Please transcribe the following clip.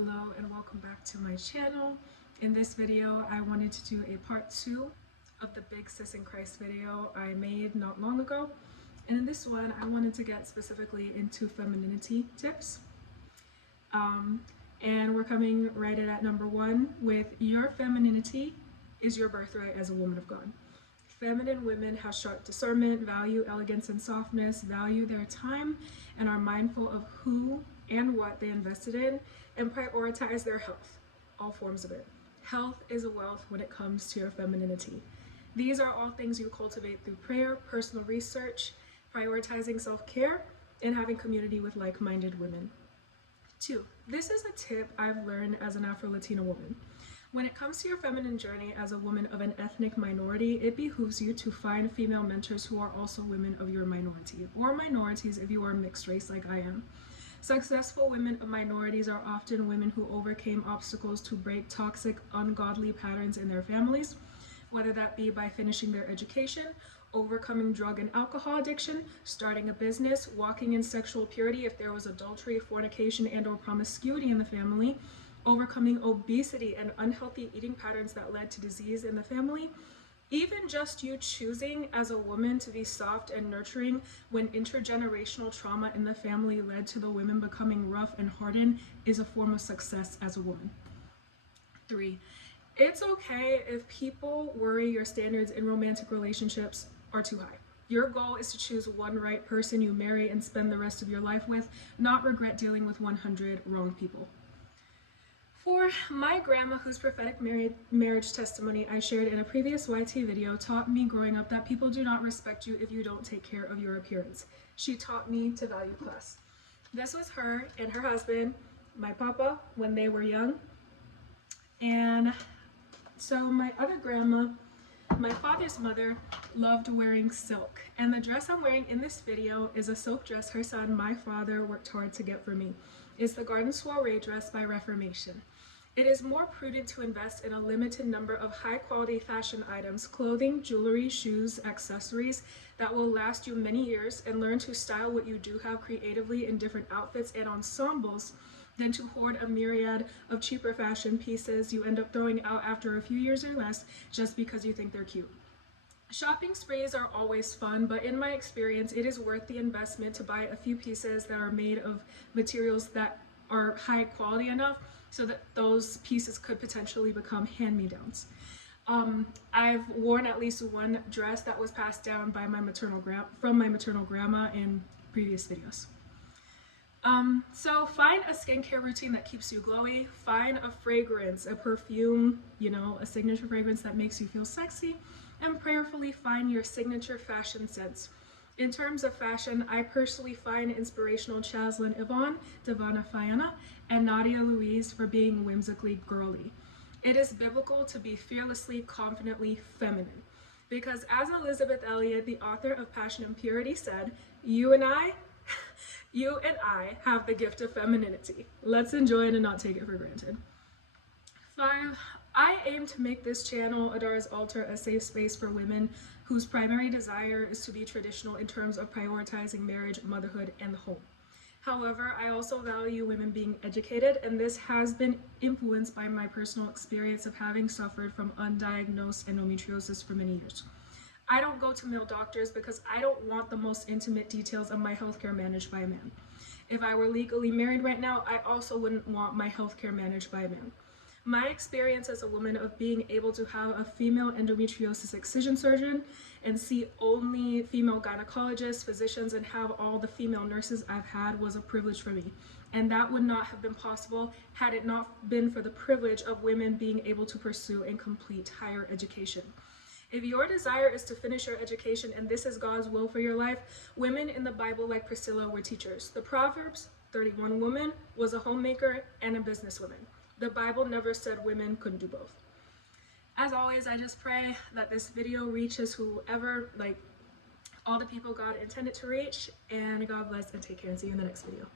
Hello and welcome back to my channel. In this video, I wanted to do a part 2 of the Big Sis in Christ video I made not long ago. And in this one, I wanted to get specifically into femininity tips. And we're coming right in at number 1 with your femininity is your birthright as a woman of God. Feminine women have sharp discernment, value elegance and softness, value their time, and are mindful of who and what they invested in, and prioritize their health, all forms of it. Health is a wealth when it comes to your femininity. These are all things you cultivate through prayer, personal research, prioritizing self-care, and having community with like-minded women. 2, this is a tip I've learned as an Afro-Latina woman. When it comes to your feminine journey as a woman of an ethnic minority, it behooves you to find female mentors who are also women of your minority, or minorities if you are mixed race like I am. Successful women of minorities are often women who overcame obstacles to break toxic, ungodly patterns in their families, whether that be by finishing their education, overcoming drug and alcohol addiction, starting a business, walking in sexual purity if there was adultery, fornication, and/or promiscuity in the family, overcoming obesity and unhealthy eating patterns that led to disease in the family. Even just you choosing as a woman to be soft and nurturing when intergenerational trauma in the family led to the women becoming rough and hardened is a form of success as a woman. 3, it's okay if people worry your standards in romantic relationships are too high. Your goal is to choose one right person you marry and spend the rest of your life with, not regret dealing with 100 wrong people. 4, my grandma, whose prophetic marriage testimony I shared in a previous YT video, taught me growing up that people do not respect you if you don't take care of your appearance. She taught me to value class. This was her and her husband, my papa, when they were young. And so my other grandma, my father's mother, loved wearing silk. And the dress I'm wearing in this video is a silk dress her son, my father, worked hard to get for me. It's the Garden Soiree dress by Reformation. It is more prudent to invest in a limited number of high-quality fashion items, clothing, jewelry, shoes, accessories that will last you many years, and learn to style what you do have creatively in different outfits and ensembles than to hoard a myriad of cheaper fashion pieces you end up throwing out after a few years or less just because you think they're cute. Shopping sprees are always fun, but in my experience, it is worth the investment to buy a few pieces that are made of materials that are high quality enough so that those pieces could potentially become hand-me-downs. I've worn at least one dress that was passed down by from my maternal grandma in previous videos. So find a skincare routine that keeps you glowy, find a fragrance, a perfume, a signature fragrance that makes you feel sexy, and prayerfully find your signature fashion sense. In terms of fashion, I personally find inspirational Chaslin Yvonne, Devana Fiona, and Nadia Louise for being whimsically girly. It is biblical to be fearlessly, confidently feminine. Because as Elizabeth Elliot, the author of Passion and Purity, said, you and I have the gift of femininity. Let's enjoy it and not take it for granted. 5, I aim to make this channel, Adara's Altar, a safe space for women whose primary desire is to be traditional in terms of prioritizing marriage, motherhood, and the home. However, I also value women being educated, and this has been influenced by my personal experience of having suffered from undiagnosed endometriosis for many years. I don't go to male doctors because I don't want the most intimate details of my healthcare managed by a man. If I were legally married right now, I also wouldn't want my healthcare managed by a man. My experience as a woman of being able to have a female endometriosis excision surgeon and see only female gynecologists, physicians, and have all the female nurses I've had was a privilege for me. And that would not have been possible had it not been for the privilege of women being able to pursue and complete higher education. If your desire is to finish your education and this is God's will for your life, women in the Bible like Priscilla were teachers. The Proverbs 31 woman was a homemaker and a businesswoman. The Bible never said women couldn't do both. As always, I just pray that this video reaches whoever, all the people God intended to reach, and God bless and take care and see you in the next video.